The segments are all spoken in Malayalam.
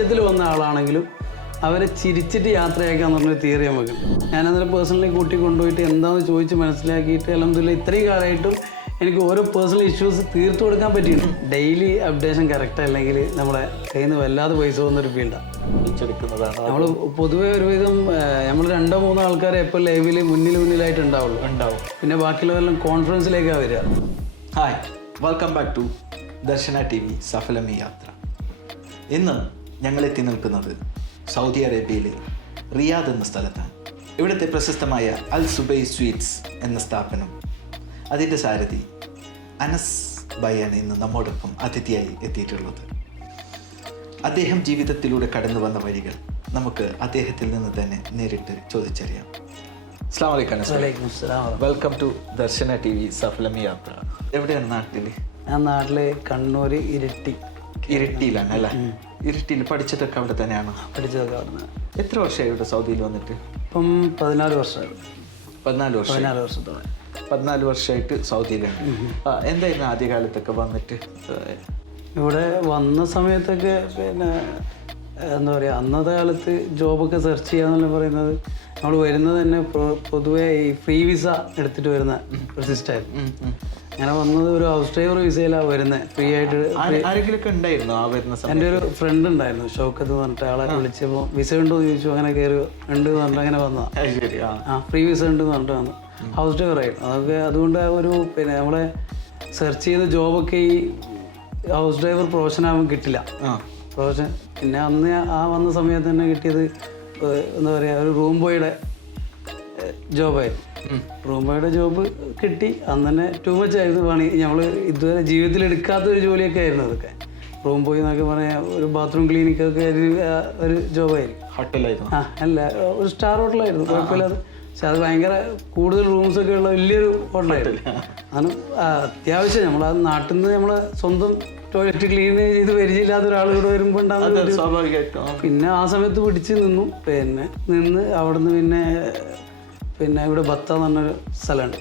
ദേഷ്യത്തിൽ വന്ന ആളാണെങ്കിലും അവരെ ചിരിച്ചിട്ട് യാത്രയാക്കാന്ന് പറഞ്ഞൊരു തിയറി നമുക്ക്. ഞാനതിനെ പേഴ്സണലി കൂട്ടി കൊണ്ടുപോയിട്ട് എന്താണെന്ന് ചോദിച്ച് മനസ്സിലാക്കിയിട്ട് അൽഹംദുലില്ലാ ഇത്രയും കാലമായിട്ടും എനിക്ക് ഓരോ പേഴ്സണൽ ഇഷ്യൂസ് തീർത്തു കൊടുക്കാൻ പറ്റിയിട്ടുണ്ട്. ഡെയിലി അപ്ഡേഷൻ കറക്റ്റ് അല്ലെങ്കിൽ നമ്മളെ കയ്യിൽ നിന്ന് വല്ലാതെ പൈസ പോകുന്നൊരു ഫീൽഡാണ്. നമ്മൾ പൊതുവെ ഒരുവിധം നമ്മൾ 2-3 ആൾക്കാരെ എപ്പോൾ ലൈവിൽ മുന്നിലായിട്ട് ഉണ്ടാവും. പിന്നെ ബാക്കിയുള്ളവരെല്ലാം കോൺഫറൻസിലേക്കാണ് വരിക. Hi, welcome back to Darshana TV Safalami Yathra. ഇന്ന് ഞങ്ങൾ എത്തി നിൽക്കുന്നത് സൗദി അറേബ്യയിലെ റിയാദ് എന്ന സ്ഥലത്താണ്. ഇവിടുത്തെ പ്രശസ്തമായ അൽ സുബൈ സ്വീറ്റ്സ് എന്ന സ്ഥാപനം, അതിൻ്റെ സാരഥി അനസ് ബയ്യാണ് ഇന്ന് നമ്മോടൊപ്പം അതിഥിയായി എത്തിയിട്ടുള്ളത്. അദ്ദേഹം ജീവിതത്തിലൂടെ കടന്നു വന്ന വഴികൾ നമുക്ക് അദ്ദേഹത്തിൽ നിന്ന് തന്നെ നേരിട്ട് ചോദിച്ചറിയാം. അസ്സലാമു അലൈക്കും Anas. Welcome to Darshana TV Safalami Yathra. എവിടെയാണ് നാട്ടിൽ? ഞാൻ നാട്ടില് കണ്ണൂർ ഇരിട്ടിയിലാണ് അല്ലേ? ഇരിട്ടിയിൽ പഠിച്ചതൊക്കെ അവിടെ തന്നെയാണോ? പഠിച്ചതൊക്കെ അവിടെ. എത്ര വർഷമായി ഇവിടെ സൗദിയിൽ വന്നിട്ട്? ഇപ്പം 14 വർഷമായി. 14 വർഷത്തോളം. 14 വർഷമായിട്ട് സൗദിയിലാണ്. എന്തായിരുന്നു ആദ്യകാലത്തൊക്കെ വന്നിട്ട്? ഇവിടെ വന്ന സമയത്തൊക്കെ പിന്നെ എന്താ പറയുക, അന്നത്തെ കാലത്ത് ജോബൊക്കെ സെർച്ച് ചെയ്യാന്നുള്ള പറയുന്നത് നമ്മൾ വരുന്നത് തന്നെ പൊതുവേ ഈ ഫ്രീ വിസ എടുത്തിട്ട് വരുന്ന ഒരു സിസ്റ്റമായിരുന്നു. അങ്ങനെ വന്നത് ഒരു ഹൗസ് ഡ്രൈവർ വിസയിലാണ് വരുന്നത്, ഫ്രീ ആയിട്ട്. ആരെങ്കിലൊക്കെ ഉണ്ടായിരുന്നു ആ വരുന്ന സമയത്ത്? എൻ്റെ ഒരു ഫ്രണ്ട് ഉണ്ടായിരുന്നു, ഷൗക്കത്ത് എന്ന് പറഞ്ഞിട്ട്. ആളെ വിളിച്ചപ്പോൾ വിസ ഉണ്ടോ എന്ന് ചോദിച്ചു. അങ്ങനെ കയറി ഉണ്ട് എന്ന് പറഞ്ഞിട്ട് അങ്ങനെ വന്നതാണ്. ഫ്രീ വിസ ഉണ്ട് എന്ന് പറഞ്ഞിട്ട് വന്നു. ഹൗസ് ഡ്രൈവർ ആയിരുന്നു. അതൊക്കെ അതുകൊണ്ട് ഒരു പിന്നെ നമ്മളെ സെർച്ച് ചെയ്ത ജോബൊക്കെ ഈ ഹൗസ് ഡ്രൈവർ പ്രൊഫഷൻ ആകുമ്പോൾ കിട്ടില്ല പ്രൊഫഷൻ. പിന്നെ അന്ന് വന്ന സമയത്ത് തന്നെ കിട്ടിയത് എന്താ പറയുക, ഒരു റൂം ബോയുടെ ജോബായിരുന്നു. റൂം ബോയുടെ ജോബ് കിട്ടി. അന്ന് തന്നെ ടൂ മച്ച് ആയിരുന്നു പണി. നമ്മൾ ഇതുവരെ ജീവിതത്തിൽ എടുക്കാത്തൊരു ജോലിയൊക്കെ ആയിരുന്നു അതൊക്കെ. റൂം ബോയ് എന്നൊക്കെ പറയാം, ഒരു ബാത്റൂം ക്ലീനിക്കൊക്കെ ഒരു ജോബായിരിക്കും. ഹോട്ടലായിരുന്നു? അല്ല, ഒരു സ്റ്റാർ ഹോട്ടലായിരുന്നു, കുഴപ്പമില്ലാതെ. പക്ഷെ അത് ഭയങ്കര കൂടുതൽ റൂംസൊക്കെ ഉള്ള വലിയൊരു ഹോട്ടലായിരുന്നു. കാരണം അത്യാവശ്യം നമ്മൾ ആ നാട്ടിൽ നിന്ന് നമ്മളെ സ്വന്തം ടോയ്ലറ്റ് ക്ലീൻ ചെയ്ത് പരിചയമില്ലാത്ത ഒരാൾ ഇവിടെ വരുമ്പോൾ ഉണ്ടാകുന്നത് സ്വാഭാവികമായിട്ടും. പിന്നെ ആ സമയത്ത് പിടിച്ച് നിന്നു. നിന്ന് അവിടുന്ന് പിന്നെ ഇവിടെ ബത്ത എന്ന് പറഞ്ഞൊരു സ്ഥലമുണ്ട്,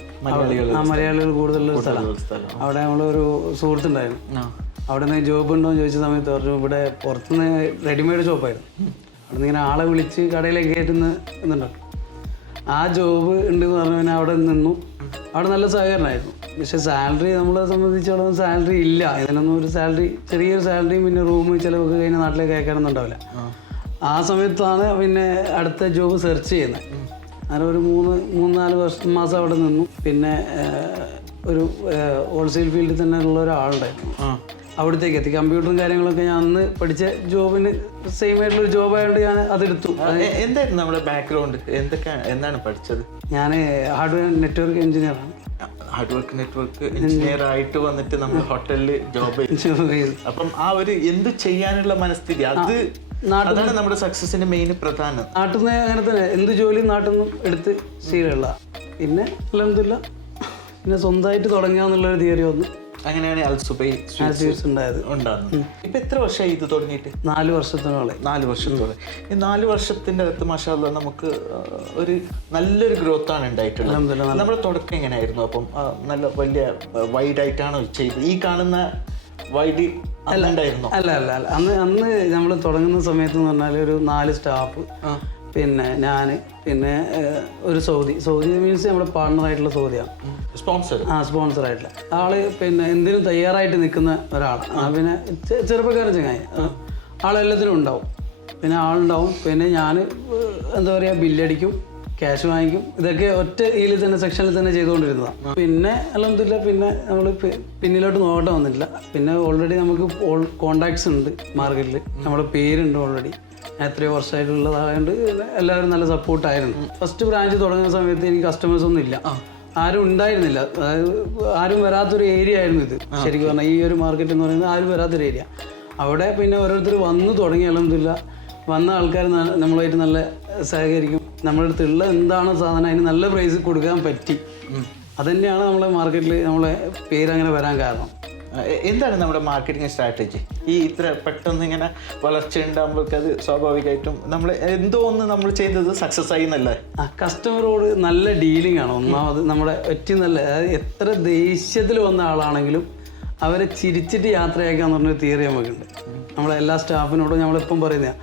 മലയാളികൾ കൂടുതലുള്ള സ്ഥലം. അവിടെ നമ്മളൊരു സുഹൃത്തുണ്ടായിരുന്നു. അവിടെ നിന്ന് ജോബ് ഉണ്ടോ എന്ന് ചോദിച്ച സമയത്ത് പറഞ്ഞു ഇവിടെ പുറത്തുനിന്ന് റെഡിമെയ്ഡ് ഷോപ്പായിരുന്നു. അവിടെ നിന്ന് ഇങ്ങനെ ആളെ വിളിച്ച് കടയിലേക്ക് കയറ്റുന്നുണ്ടോ. ആ ജോബ് ഉണ്ടെന്ന് പറഞ്ഞു. പിന്നെ അവിടെ നിന്നു. അവിടെ നല്ല സഹകരണമായിരുന്നു. പക്ഷെ സാലറി നമ്മളെ സംബന്ധിച്ചോളം സാലറി ഇല്ല. ഇതിനൊന്നും ഒരു സാലറി, ചെറിയൊരു സാലറിയും പിന്നെ റൂം ചിലവൊക്കെ കഴിഞ്ഞ് നാട്ടിലേക്ക് അയക്കാനൊന്നും ഉണ്ടാവില്ല. ആ സമയത്താണ് പിന്നെ അടുത്ത ജോബ് സെർച്ച് ചെയ്യുന്നത്. അങ്ങനെ ഒരു 3-4 മാസം അവിടെ നിന്നു. പിന്നെ ഒരു ഹോൾസെയിൽ ഫീൽഡിൽ തന്നെ ഉള്ള ഒരാളുണ്ടായിരുന്നു, അവിടത്തേക്ക് എത്തി. കമ്പ്യൂട്ടറും കാര്യങ്ങളൊക്കെ ഞാൻ അന്ന് പഠിച്ച ജോബിന് സെയിം ആയിട്ടുള്ളൊരു ജോബായതുകൊണ്ട് ഞാൻ അതെടുത്തു. എന്തായിരുന്നു നമ്മുടെ ബാക്ക്ഗ്രൗണ്ട്? എന്താണ് പഠിച്ചത്? ഞാൻ ഹാർഡ്വെയർ നെറ്റ്വർക്ക് എഞ്ചിനീയറാണ്. ഹാർഡ്വർക്ക് നെറ്റ്വർക്ക് എഞ്ചിനീയർ ആയിട്ട് വന്നിട്ട് നമ്മൾ ഹോട്ടലിൽ ജോബ് ചെയ്തു. അപ്പം ആ ഒരു എന്ത് ചെയ്യാനുള്ള മനസ്ഥിതി, അതാണ് നമ്മുടെ സക്സസിന്റെ മെയിൻ പ്രധാനം. നാട്ടിൽ നിന്ന് അങ്ങനെ തന്നെ എന്ത് ജോലിയും നാട്ടിൽ നിന്നും എടുത്ത് ശീലമുള്ള. പിന്നെ അൽഹംദുലില്ലാ പിന്നെ സ്വന്തമായിട്ട് തുടങ്ങാന്നുള്ളൊരു തിയറി വന്നു. അങ്ങനെയാണ് അൽ സുബൈ സ്വീറ്റ്സ് ഉണ്ടാകുന്നത്. ഇപ്പൊ എത്ര വർഷമായി ഇത് തുടങ്ങിയിട്ട്? 4 വർഷത്തോളം. 4 വർഷത്തോളം. ഈ 4 വർഷത്തിന്റെ അകത്ത് മാഷാ അല്ലാഹ് നമുക്ക് ഒരു നല്ലൊരു ഗ്രോത്ത് ആണ് ഉണ്ടായിട്ടുള്ളത്. നമ്മുടെ തുടക്കം എങ്ങനെയായിരുന്നു? അപ്പം നല്ല വലിയ വൈഡ് ആയിട്ടാണോ ചെയ്തത്? ഈ കാണുന്ന വൈഡ് ഉണ്ടായിരുന്നു? അല്ല, അന്ന് നമ്മൾ തുടങ്ങുന്ന സമയത്ത് എന്ന് പറഞ്ഞാൽ ഒരു 4 സ്റ്റാഫ്, പിന്നെ ഞാൻ, പിന്നെ ഒരു സൗദി മീൻസ് നമ്മുടെ പാർട്ണറായിട്ടുള്ള സൗദിയാണ്, സ്പോൺസറായിട്ടുള്ള ആള്. പിന്നെ എന്തിനും തയ്യാറായിട്ട് നിൽക്കുന്ന ഒരാളാണ്. പിന്നെ ചെറുപ്പക്കാരൻ ചങ്ങായി, ആളെല്ലാത്തിനും ഉണ്ടാവും. പിന്നെ ആളുണ്ടാവും. പിന്നെ ഞാൻ എന്താ പറയുക, ബില്ലടിക്കും, ക്യാഷ് വാങ്ങിക്കും. ഇതൊക്കെ ഒറ്റ ഇതിൽ തന്നെ സെക്ഷനിൽ തന്നെ ചെയ്തുകൊണ്ടിരുന്നതാണ്. പിന്നെ അൽഹംദുലില്ലാ പിന്നെ നമ്മൾ പിന്നിലോട്ട് നോക്കട്ടെ വന്നിട്ടില്ല. പിന്നെ ഓൾറെഡി നമുക്ക് കോണ്ടാക്ട്സ് ഉണ്ട് മാർക്കറ്റിൽ, നമ്മുടെ പേരുണ്ട് ഓൾറെഡി. എത്രയോ വർഷമായിട്ടുള്ളതായതുകൊണ്ട് എല്ലാവരും നല്ല സപ്പോർട്ടായിരുന്നു. ഫസ്റ്റ് ബ്രാഞ്ച് തുടങ്ങുന്ന സമയത്ത് എനിക്ക് കസ്റ്റമേഴ്സ് ഒന്നും ഇല്ല, ആരും ഉണ്ടായിരുന്നില്ല. അതായത് ആരും വരാത്തൊരു ഏരിയ ആയിരുന്നു ഇത്. ശരിക്കും പറഞ്ഞാൽ ഈ ഒരു മാർക്കറ്റ് എന്ന് പറയുന്നത് ആരും വരാത്തൊരു ഏരിയ. അവിടെ പിന്നെ ഓരോരുത്തർ വന്നു തുടങ്ങി. അൽഹംദുലില്ലാ വന്ന ആൾക്കാർ നമ്മളായിട്ട് നല്ല സഹകരിക്കും. നമ്മുടെ അടുത്തുള്ള എന്താണോ സാധനം അതിന് നല്ല പ്രൈസ് കൊടുക്കാൻ പറ്റി. അതുതന്നെയാണ് നമ്മളെ മാർക്കറ്റിൽ നമ്മളെ പേരങ്ങനെ വരാൻ കാരണം. എന്താണ് നമ്മുടെ മാർക്കറ്റിംഗ് സ്ട്രാറ്റജി? ഈ ഇത്ര പെട്ടെന്ന് ഇങ്ങനെ വളർച്ച ഉണ്ടാകുമ്പോഴേക്ക് അത് സ്വാഭാവികമായിട്ടും നമ്മൾ എന്തോ ഒന്ന് നമ്മൾ ചെയ്തത് സക്സസ് ആയി എന്നല്ലേ? കസ്റ്റമറോട് നല്ല ഡീലിംഗ് ആണ് ഒന്നാമത്. നമ്മുടെ ഏറ്റവും നല്ല, അതായത് എത്ര ദേഷ്യത്തിൽ വന്ന ആളാണെങ്കിലും അവരെ ചിരിച്ചിട്ട് യാത്രയാക്കാന്ന് പറഞ്ഞൊരു തിയറി നമുക്കുണ്ട്. നമ്മളെല്ലാ സ്റ്റാഫിനോടും നമ്മളിപ്പം പറയുന്ന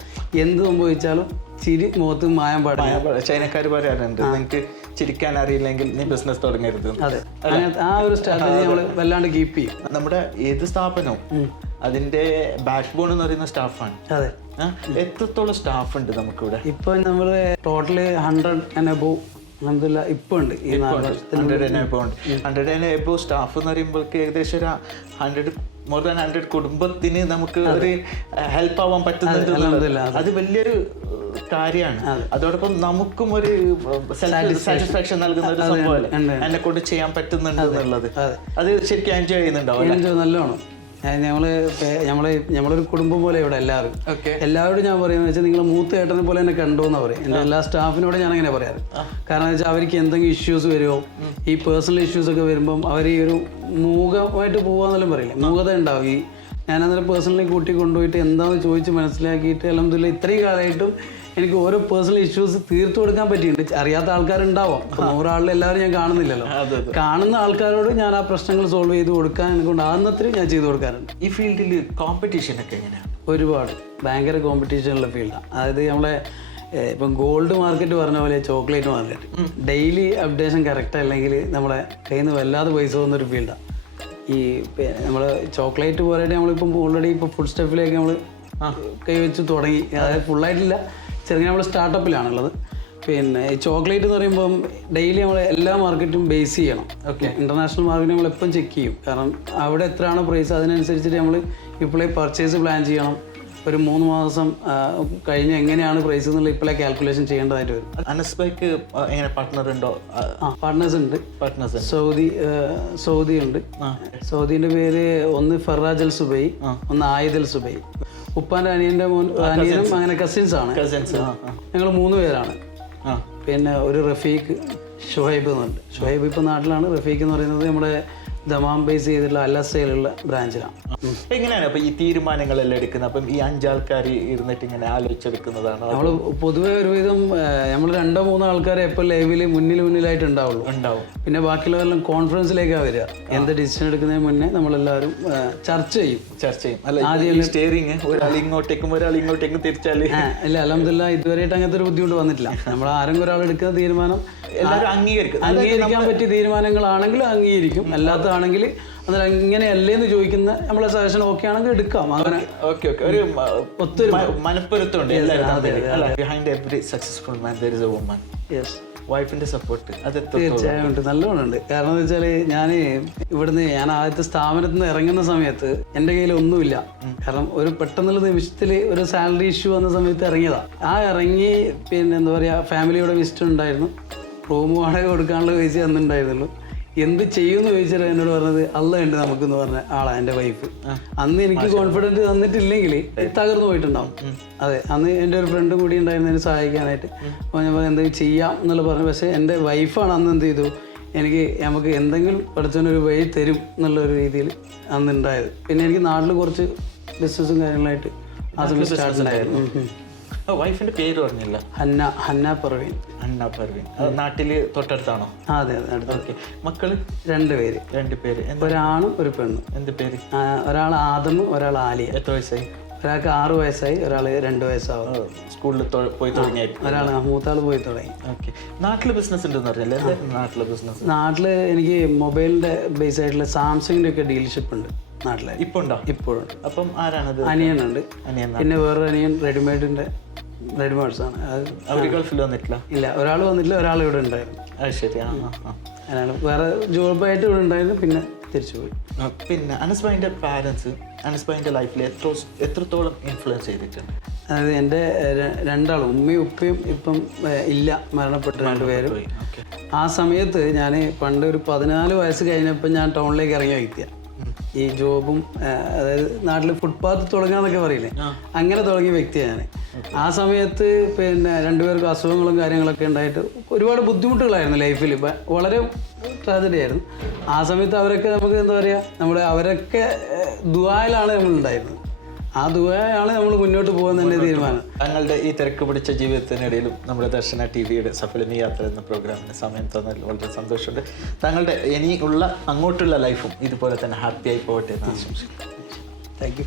എന്ത് സംഭവിച്ചാലും ചിരി മുഖത്ത് മായാൻ പാടില്ല. ചൈനക്കാർ പറയാറുണ്ട് നിനക്ക് ചിരിക്കാൻ അറിയില്ലെങ്കിൽ നീ ബിസിനസ് തുടങ്ങരുത്. അതെ, ആ ഒരു സ്ട്രാറ്റജി നമ്മൾ വല്ലാണ്ട് കീപ്പ് ചെയ്യും. നമ്മുടെ ഏത് സ്ഥാപനവും അതിന്റെ ബാക്ക് ബോൺ എന്ന് പറയുന്ന സ്റ്റാഫാണ്. അതെ, എത്രത്തോളം സ്റ്റാഫ് ഉണ്ട് നമുക്കിവിടെ? ഇപ്പൊ നമ്മൾ ടോട്ടല് 100 and above അൽഹംദുലില്ലാ ഇപ്പൊ ഉണ്ട്. ഈ 100 and above സ്റ്റാഫ് എന്ന് പറയുമ്പോൾ ഏകദേശം ഒരു 100 more than 100 കുടുംബത്തിന് നമുക്ക് ഒരു ഹെൽപ്പ് ആവാൻ പറ്റുന്നുണ്ട്. അത് വലിയൊരു കാര്യമാണ്. അതോടൊപ്പം നമുക്കും ഒരു സാറ്റിസ്ഫാക്ഷൻ നൽകുന്ന ഒരു സംഭവമല്ലേ എന്നെ കൊണ്ട് ചെയ്യാൻ പറ്റുന്നുണ്ട് എന്നുള്ളത്. അത് ശരിക്കും എൻജോയ് ചെയ്യുന്നുണ്ടാവും നല്ലോണം. നമ്മളൊരു കുടുംബം പോലെ ഇവിടെ എല്ലാവരോടും ഞാൻ പറയുന്നത് വെച്ചാൽ നിങ്ങൾ മൂത്ത ഏട്ടനെ പോലെ തന്നെ കണ്ടോന്ന് പറയും. എൻ്റെ എല്ലാ സ്റ്റാഫിനോടും ഞാൻ അങ്ങനെ പറയാറ്. കാരണം വെച്ചാൽ അവർക്ക് എന്തെങ്കിലും ഇഷ്യൂസ് വരുമോ, ഈ പേഴ്സണൽ ഇഷ്യൂസ് ഒക്കെ വരുമ്പം അവർ ഈ ഒരു മൂകമായിട്ട് പോകാന്നെല്ലാം പറയില്ല, മൂകത ഉണ്ടാവും. ഈ ഞാനന്നേരം പേഴ്സണലി കൂട്ടി കൊണ്ടുപോയിട്ട് എന്താണെന്ന് ചോദിച്ച് മനസ്സിലാക്കിയിട്ട് അൽഹംദുലില്ലാ ഇത്രയും കാലമായിട്ടും എനിക്ക് ഓരോ പേഴ്സണൽ ഇഷ്യൂസ് തീർത്തു കൊടുക്കാൻ പറ്റിയിട്ടുണ്ട്. അറിയാത്ത ആൾക്കാരുണ്ടാവാം, 100 ആളിൽ എല്ലാവരും ഞാൻ കാണുന്നില്ലല്ലോ. കാണുന്ന ആൾക്കാരോട് ഞാൻ ആ പ്രശ്നങ്ങൾ സോൾവ് ചെയ്ത് കൊടുക്കാൻ എന്നെക്കൊണ്ട് ആകുന്നത്രയും ഞാൻ ചെയ്തു കൊടുക്കാറുണ്ട്. ഈ ഫീൽഡിൽ കോമ്പറ്റീഷൻ ഒക്കെ എങ്ങനെയാണ്? ഒരുപാട് ഭയങ്കര കോമ്പറ്റീഷനുള്ള ഫീൽഡാണ്. അതായത് നമ്മളെ ഇപ്പം ഗോൾഡ് മാർക്കറ്റ് പറഞ്ഞ പോലെ chocolate market, daily updation correct അല്ലെങ്കിൽ നമ്മളെ കയ്യിൽ നിന്ന് വല്ലാതെ പൈസ പോകുന്നൊരു ഫീൽഡാണ്. ഈ നമ്മൾ ചോക്ലേറ്റ് പോരായിട്ട് നമ്മളിപ്പം ഓൾറെഡി ഇപ്പോൾ ഫുഡ് സ്റ്റെപ്പിലേക്ക് നമ്മൾ കൈവച്ച് തുടങ്ങി. അതായത് ഫുള്ളായിട്ടില്ല, ചെറുങ്ങനെ നമ്മൾ സ്റ്റാർട്ടപ്പിലാണുള്ളത്. പിന്നെ ഈ ചോക്ലേറ്റ് എന്ന് പറയുമ്പം ഡെയിലി നമ്മൾ എല്ലാ മാർക്കറ്റും ബേസ് ചെയ്യണം. ഓക്കെ, ഇൻ്റർനാഷണൽ മാർക്കറ്റ് നമ്മൾ എപ്പം ചെക്ക് ചെയ്യും. കാരണം അവിടെ എത്രയാണോ പ്രൈസ് അതിനനുസരിച്ചിട്ട് നമ്മൾ ഇപ്പോഴേ പർച്ചേസ് പ്ലാൻ ചെയ്യണം. ഒരു 3 മാസം കഴിഞ്ഞ് എങ്ങനെയാണ് പ്രൈസ് എന്നുള്ള ഇപ്പോഴേ കാൽക്കുലേഷൻ ചെയ്യേണ്ടതായിട്ട് വരും. അനസ്ബൈക്ക് എങ്ങനെ പാർട്ട്ണർ ഉണ്ടോ? പാർട്ട്നേഴ്സ് ഉണ്ട്. സൗദി ഉണ്ട്. സൗദീൻ്റെ പേര് ഒന്ന് ഫറാജ് അൽ സുബൈ, ഒന്ന് ആയിദ് അൽ സുബൈ. ഉപ്പാൻ്റെ അനിയനും അങ്ങനെ കസിൻസ് ആണ്. ഞങ്ങൾ 3 പേരാണ്. പിന്നെ ഒരു റഫീഖ്, ഷുഹൈബ് എന്നുണ്ട്. ഷുഹൈബ് ഇപ്പം നാട്ടിലാണ്. റഫീഖ് എന്ന് പറയുന്നത് നമ്മുടെ ദമാം ബേസ് ചെയ്തിട്ടുള്ള അലസയിലുള്ള ബ്രാഞ്ചിലാണ്. എങ്ങനെയാണ് അപ്പം ഈ തീരുമാനങ്ങളെല്ലാം എടുക്കുന്നത്? അപ്പം ഈ 5 ആൾക്കാർ ഇരുന്നിട്ട് ഇങ്ങനെ ആലോചിച്ചെടുക്കുന്നതാണ്? നമ്മൾ പൊതുവെ ഒരുവിധം നമ്മൾ 2-3 ആൾക്കാരെ എപ്പോൾ ലൈവിൽ മുന്നിലായിട്ട് ഉണ്ടാവും. പിന്നെ ബാക്കിയുള്ളവരെല്ലാം കോൺഫറൻസിലേക്കാണ് വരിക. എന്ത് ഡിസിഷൻ എടുക്കുന്നതിന് മുന്നേ നമ്മളെല്ലാവരും ചർച്ച ചെയ്യും. ആദ്യം സ്റ്റിയറിംഗ് ഒരാൾ ഇങ്ങോട്ടേക്കും തിരിച്ചാൽ ഇല്ല, അൽഹംദുലില്ലാ ഇതുവരെയായിട്ട് അങ്ങനത്തെ ഒരു ബുദ്ധിമുട്ട് വന്നിട്ടില്ല. നമ്മൾ ആരെങ്കിലും ഒരാൾ എടുക്കുന്ന തീരുമാനം എല്ലാവരും അംഗീകരിക്കാൻ പറ്റിയ തീരുമാനങ്ങളാണെങ്കിൽ അംഗീകരിക്കും, അല്ലാത്തതാണെങ്കിൽ അന്നേരം ഇങ്ങനെയല്ലേന്ന് ചോദിക്കുന്ന നമ്മളെ സജഷൻ ഓക്കെ ആണെങ്കിൽ എടുക്കാം. അങ്ങനെ ഒരു ഒത്തൊരു മനപ്പൊരുത്തമുണ്ട്. Behind every successful man there is a woman. വൈഫിന്റെ സപ്പോർട്ട് അത് തീർച്ചയായും ഉണ്ട്, നല്ലോണം ഉണ്ട്. കാരണം എന്ന് വെച്ചാൽ ഞാൻ ആദ്യത്തെ സ്ഥാപനത്തിൽ നിന്ന് ഇറങ്ങുന്ന സമയത്ത് എൻ്റെ കയ്യിൽ ഒന്നുമില്ല. കാരണം ഒരു പെട്ടെന്നുള്ള നിമിഷത്തിൽ ഒരു സാലറി ഇഷ്യൂ വന്ന സമയത്ത് ഇറങ്ങിയതാണ്. ഇറങ്ങി പിന്നെ എന്താ പറയുക, ഫാമിലിയുടെ വിസിറ്റ് ഉണ്ടായിരുന്നു, റൂം വാടക കൊടുക്കാനുള്ള പൈസ അന്നുണ്ടായിരുന്നുള്ളൂ. എന്ത് ചെയ്യുമെന്ന് ചോദിച്ചാൽ എന്നോട് പറഞ്ഞത് അല്ല ഉണ്ട് നമുക്കെന്ന് പറഞ്ഞ ആളാണ് എൻ്റെ വൈഫ്. അന്ന് എനിക്ക് കോൺഫിഡൻസ് തന്നിട്ടില്ലെങ്കിൽ തകർന്നു പോയിട്ടുണ്ടാവും. അതെ, അന്ന് എൻ്റെ ഒരു ഫ്രണ്ട് കൂടി ഉണ്ടായിരുന്നതിന് സഹായിക്കാനായിട്ട്. അപ്പോൾ ഞാൻ എന്തെങ്കിലും ചെയ്യാം എന്നുള്ള പറഞ്ഞു. പക്ഷേ എൻ്റെ വൈഫാണ് അന്ന് എന്ത് ചെയ്തു, നമുക്ക് എന്തെങ്കിലും പഠിച്ചൊരു വഴി തരും എന്നുള്ളൊരു രീതിയിൽ അന്ന് ഉണ്ടായത്. പിന്നെ എനിക്ക് നാട്ടിൽ കുറച്ച് ബിസിനസ്സും കാര്യങ്ങളായിട്ട് ആ സമയത്ത് സ്റ്റാർട്ട് ഉണ്ടായിരുന്നു. വൈഫിന്റെ പേര് പറഞ്ഞില്ല? ഹന്ന പർവീൻ. നാട്ടില് തൊട്ടടുത്താണോ? അതെ, അടുത്ത്. മക്കള്? 2 പേര്. 2 പേര്, ഒരാണും ഒരു പെണ്ണും. എന്ത് പേര്? ഒരാൾ ആദമും ഒരാൾ ആലിയ. എത്ര വയസ്സായി? ഒരാൾക്ക് 6 വയസ്സായി, ഒരാൾ 2 വയസ്സാവും. സ്കൂളിൽ പോയി തുടങ്ങിയായിരുന്നു? ഒരാൾ മൂത്താൾ പോയി തുടങ്ങി. ഓക്കെ. നാട്ടില് ബിസിനസ് ഉണ്ടെന്ന് പറഞ്ഞല്ലേ? നാട്ടില് എനിക്ക് മൊബൈലിന്റെ ബേസ് ആയിട്ടുള്ള സാംസങ്ങിന്റെ ഒക്കെ ഡീലർഷിപ്പ് ഉണ്ട് നാട്ടിലെ. ഇപ്പോഴുണ്ട്? ഇപ്പോഴുണ്ട്. അപ്പം ആരാണത്? അനിയനുണ്ട്. പിന്നെ വേറൊരു അനിയൻ റെഡിമെയ്ഡ്സ് ആണ്. അവർ ഗൾഫിൽ വന്നിട്ടില്ല? ഇല്ല, ഒരാൾ വന്നിട്ടില്ല, ഒരാൾ ഇവിടെ ഉണ്ടായിരുന്നു. ശരി. അതാണ് വേറെ ജോബായിട്ട് ഇവിടെ ഉണ്ടായിരുന്നു, പിന്നെ തിരിച്ചുപോയി. പിന്നെ അനസ്ബായിന്റെ പാരൻസ് അനസ്ബായിന്റെ ലൈഫിൽ എത്രത്തോളം ഇൻഫ്ലുവൻസ് ചെയ്തിട്ടുണ്ട്? അതായത് എൻ്റെ 2 ആളും ഉമ്മയും ഉപ്പയും ഇപ്പം ഇല്ല, മരണപ്പെട്ട 2 പേരും. ആ സമയത്ത് ഞാൻ പണ്ട് ഒരു 14 വയസ്സ് കഴിഞ്ഞപ്പോൾ ഞാൻ ടൗണിലേക്ക് ഇറങ്ങിയ വ്യക്തിയാണ്. ഈ ജോബും അതായത് നാട്ടിൽ ഫുട്പാത്ത് തുടങ്ങാന്നൊക്കെ പറയില്ലേ, അങ്ങനെ തുടങ്ങിയ വ്യക്തിയാണ് ഞാൻ. ആ സമയത്ത് പിന്നെ 2 പേർക്കും അസുഖങ്ങളും കാര്യങ്ങളൊക്കെ ഉണ്ടായിട്ട് ഒരുപാട് ബുദ്ധിമുട്ടുകളായിരുന്നു ലൈഫിൽ. വളരെ ട്രാജഡി ആയിരുന്നു. ആ സമയത്ത് അവരൊക്കെ നമുക്ക് എന്താ പറയുക, അവരൊക്കെ ദുആയിലാണ് നമ്മളുണ്ടായിരുന്നത്. ആ ദുആയാണ് നമ്മൾ മുന്നോട്ട് പോകുന്നതിൻ്റെ തീരുമാനം. താങ്കളുടെ ഈ തിരക്ക് പിടിച്ച ജീവിതത്തിനിടയിലും നമ്മുടെ ദർശന ടി.വിയുടെ സഫലമീ യാത്ര എന്ന പ്രോഗ്രാമിന് സമയം തന്നതിൽ വളരെ സന്തോഷമുണ്ട്. താങ്കളുടെ ഇനിയുള്ള അങ്ങോട്ടുള്ള ലൈഫും ഇതുപോലെ തന്നെ ഹാപ്പിയായി പോകട്ടെ എന്ന് ആശംസിക്കുന്നു. Thank you.